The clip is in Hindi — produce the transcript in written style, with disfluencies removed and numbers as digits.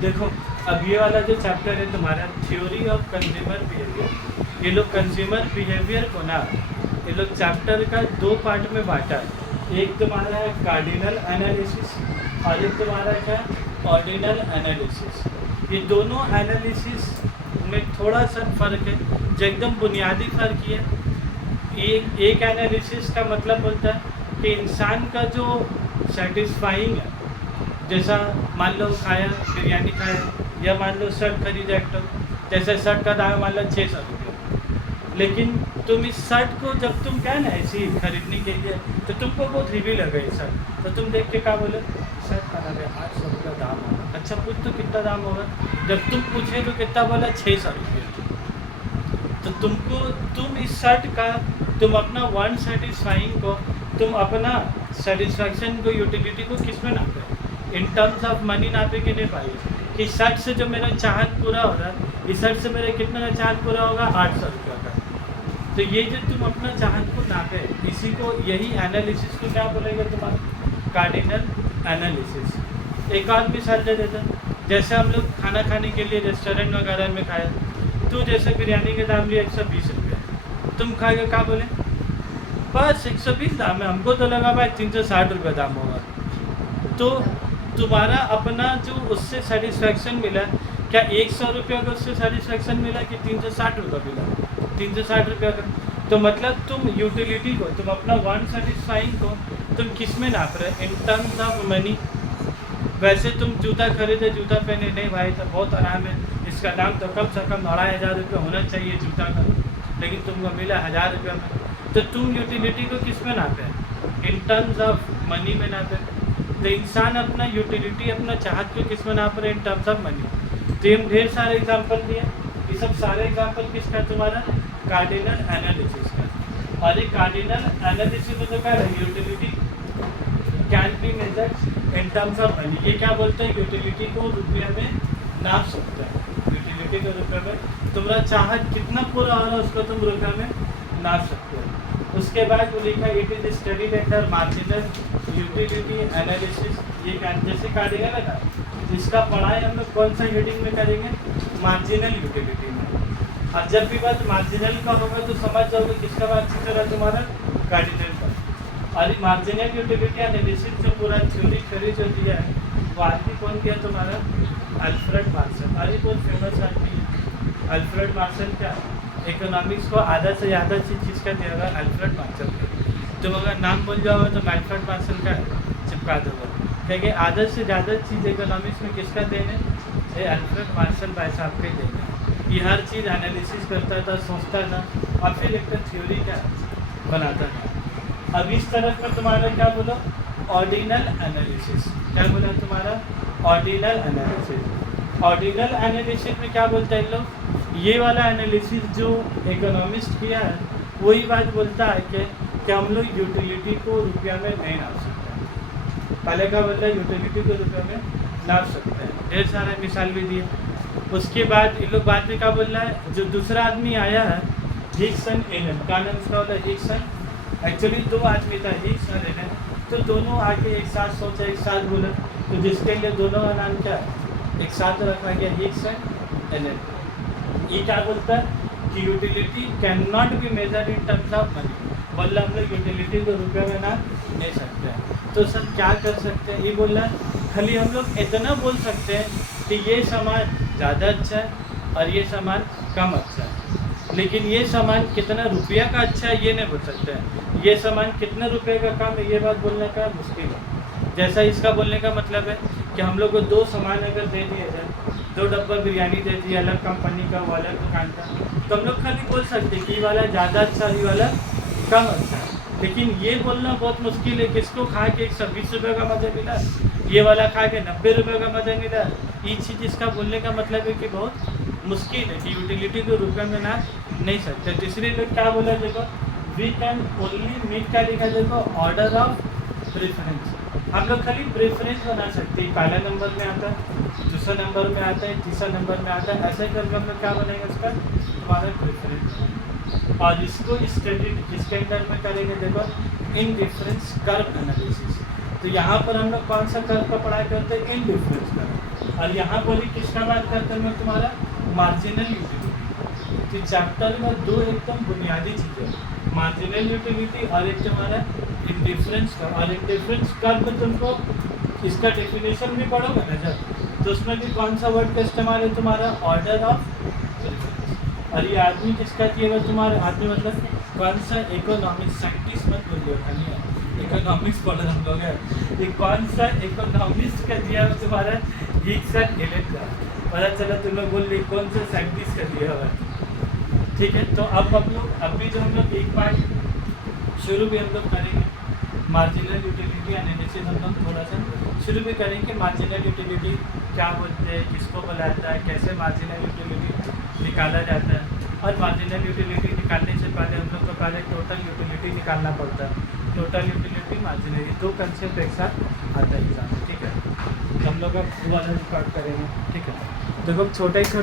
देखो, अब ये वाला जो चैप्टर है तुम्हारा थ्योरी ऑफ कंज्यूमर बिहेवियर, ये लोग कंज्यूमर बिहेवियर को ना ये लोग चैप्टर का दो पार्ट में बांटा है। एक तुम्हारा है कार्डिनल एनालिसिस और एक तुम्हारा क्या ऑर्डिनल एनालिसिस। ये दोनों एनालिसिस में थोड़ा सा फ़र्क है, जो एकदम बुनियादी फ़र्क ये है। एक एनालिसिस का मतलब बोलता है कि इंसान का जो सेटिस्फाइंग है, जैसा मान लो खाया बिरयानी खाया या मान लो शर्ट खरीदा एक तो, जैसे शर्ट का दाम मान लो 600 रुपये, लेकिन तुम इस शर्ट को जब तुम क्या ना ऐसी खरीदने के लिए तो तुमको बहुत हेवी लगे ये शर्ट, तो तुम देख के क्या बोले शर्ट का लगे 800 रुपये दाम होगा। अच्छा पूछ तो कितना दाम होगा, जब तुम पूछे तो कितना बोला 600 रुपये। तो तुम इस शर्ट का तुम अपना वन सेटिस्फाइंग को तुम अपना सेटिस्फैक्शन को यूटिलिटी को किस में नापे, इन टर्म्स ऑफ मनी नापे कि नहीं पाइए कि शर्ट से जो मेरा चाहत पूरा हो रहा है, इस शर्ट से मेरा कितना का चाहत पूरा होगा 800 रुपये का। तो ये जो तुम अपना चाहत को नापे, इसी को यही एनालिसिस को क्या बोलेगा तुम्हारा कार्डिनल एनालिसिस। एक और मिसाल दे देता, जैसे हम लोग खाना खाने के लिए रेस्टोरेंट वगैरह में खाया, तो जैसे बिरयानी के दाम लिए 120 रुपये, तुम खा के क्या बोले बस 120 दाम है, हमको तो लगा भाई 360 रुपये दाम होगा। तो तुम्हारा अपना जो उससे सेटिस्फैक्शन मिला, क्या 100 रुपये का उससे सेटिस्फैक्शन मिला कि 360 रुपये मिला, 360 रुपये का। तो मतलब तुम यूटिलिटी को तुम अपना वन सेटिस्फाइंग को तुम किस में नाप रहे, इन टर्म्स ऑफ मनी। वैसे तुम जूता खरीदे जूता पहने, नहीं भाई तो बहुत आराम है, इसका दाम तो कम से कम 2500 रुपये होना चाहिए जूता का, लेकिन तुमको मिला 1000 रुपये में। तो तुम यूटिलिटी को किस में नापे, इन टर्म्स ऑफ मनी में नापे। तो इंसान अपना यूटिलिटी अपना चाहत को किस में नाप रहे, इन टर्म्स ऑफ मनी। तो हम ढेर सारे एग्जांपल दिए, ये सब सारे एग्जांपल किसका तुम्हारा कार्डिनल एनालिसिस का। और ये कार्डिनल एनालिसिस में तो क्या है, utility can be measured in terms of money. ये क्या बोलते हैं, यूटिलिटी को रुपये में नाप सकते हैं, यूटिलिटी को रुपये में तुम्हारा चाहत कितना पूरा हो रहा है उसको तुम रुपये में नाप सकते हो। उसके बाद वो लिखा it is studied under marginal utility analysis. ये जैसे कार्डिनल है ना, इसका पढ़ाई हम लोग कौन सा हेडिंग में करेंगे, मार्जिनल यूटिलिटी में। और जब भी बात मार्जिनल का होगा तो समझ जाओगे किसका बात चल रहा है, तुम्हारा कार्डिनल का। और मार्जिनल यूटिलिटी एनालिसिस जो पूरा थ्योरी जो दिया है वो आदमी कौन दिया तुम्हारा, अल्फ्रेड मार्शल। अरे बहुत फेमस आदमी है अल्फ्रेड मार्शल। क्या इकोनॉमिक्स को आधा से ज़्यादा चीज़ का दिया हुआ अल्फ्रेड मार्शल का। तुम अगर नाम बोल जाओगे तो अल्फ्रेड मार्शल का चिपका दोगे, क्योंकि आधा से ज़्यादा चीज़ इकोनॉमिक्स में किसका देने, ये अल्फ्रेड मार्शल भाई साहब के देने। ये हर चीज़ एनालिसिस करता था, सोचता था और फिर एक थ्योरी का बनाता था। अब इस तरफ में तुम्हारा क्या बोलो, ऑर्डिनल एनालिसिस। क्या बोला तुम्हारा, ऑर्डिनल एनालिसिस। ऑर्डिनल एनालिसिस में क्या बोलते हैं लोग, ये वाला एनालिसिस जो इकोनॉमिस्ट किया है वही बात बोलता है कि हम लोग यूटिलिटी को रुपया में नहीं नाप सकते। पहले का बोलता है यूटिलिटी को रुपया में नाप सकते हैं, ढेर सारे मिसाल भी दिए। उसके बाद इन लोग बाद में क्या बोल रहा है, जो दूसरा आदमी आया है हिग्सन एलन, का नाम उसका बोला हिग्सन। एक्चुअली दो आदमी था हिग्स और एलन, तो दोनों आके एक साथ सोचा एक साथ बोला, तो जिसके लिए दोनों का नाम क्या है एक साथ रखा गया हिग्स एंड एलन। ये क्या बोलता है कि utility can not be measured in terms of money. बोला हम लोग यूटिलिटी को रुपये में ना ले सकते हैं। तो सर क्या कर सकते हैं, ये बोल रहा है खाली हम लोग इतना बोल सकते हैं कि ये सामान ज़्यादा अच्छा है और ये सामान कम अच्छा है, लेकिन ये सामान कितना रुपया का अच्छा है ये नहीं बोल सकते हैं। ये सामान कितने रुपये का कम है ये बात बोलने का मुश्किल है। जैसा इसका बोलने का मतलब है कि हम लोग को दो सामान अगर दे दिए जाए, 2 डब्बा बिरयानी दे दी अलग कंपनी का वो अलग दुकान का, तो हम लोग खाली बोल सकते हैं कि ये वाला ज़्यादा अच्छा ये वाला कम अच्छा है। लेकिन ये बोलना बहुत मुश्किल है, किसको खा के 120 रुपये का मज़ा मिला, ये वाला खा के 90 रुपये का मज़ा मिला। ये चीज़ इसका बोलने का मतलब है कि बहुत मुश्किल है कि यूटिलिटी को रुपये में ना नहीं सकते। तो इसलिए लोग क्या बोला, देखो वी कैन ओनली मीट क्या लिखा, देखो ऑर्डर ऑफ प्रेफरेंस। हम लोग खाली प्रेफरेंस बना सकते हैं, पहला नंबर में आता है, दूसरा नंबर में आता है, तीसरा नंबर में आता है, ऐसे करके हम लोग क्या बनेगा उसका तुम्हारा प्रेफरेंस। और इसको स्टडी किसके अंदर में करेंगे, देखो इन डिफरेंस कर्व एनालिसिस। तो यहाँ पर हम लोग कौन सा कर्व का पढ़ाई करते हैं, इन डिफरेंस कर्व। और यहाँ पर ही किसका बात करते हैं मैं तुम्हारा मार्जिनल यूटिलिटी। तो चैप्टर में दो एकदम बुनियादी चीज़ें, मार्जिनल यूटिलिटी और एक तुम्हारा इंडिफरेंस कर्व। और इंडिफरेंस कर्व में तुमको इसका डेफिनेशन भी पढ़ोगे ना जब, तो उसमें भी कौन सा वर्ड का इस्तेमाल है तुम्हारा ऑर्डर ऑफ प्रेफरेंस। और ये आदमी किसका किया हुआ तुम्हारा आदमी मतलब कौन सा इकोनॉमिक्स, साइंटिस्ट मत बोलिए नहीं, इकोनॉमिक्स पढ़ हम लोग हैं, ये कौन सा इकोनॉमिक्स का दिया हुआ तुम्हारा हिग्सन एलेन का, पता चला तुम लोग बोल रहे कौन सा साइंटिस्ट का दिया हुआ है। ठीक है, तो अब हम लोग अभी जो हम लोग एक पार्ट शुरू भी हम लोग करेंगे मार्जिनल यूटिलिटी एनालिसिस, हम लोग थोड़ा सा शुरू भी करेंगे। मार्जिनल यूटिलिटी क्या बोलते हैं, किसको बोला जाता है, कैसे मार्जिनल यूटिलिटी निकाला जाता है, और मार्जिनल यूटिलिटी निकालने से पहले हम लोग को पहले टोटल यूटिलिटी निकालना पड़ता है। टोटल यूटिलिटी मार्जिनल दो कंसेप्ट एक साथ आता है एग्जाम में। ठीक है, तो हम लोग अब वाला रिकॉर्ड करेंगे। ठीक है, देखो छोटे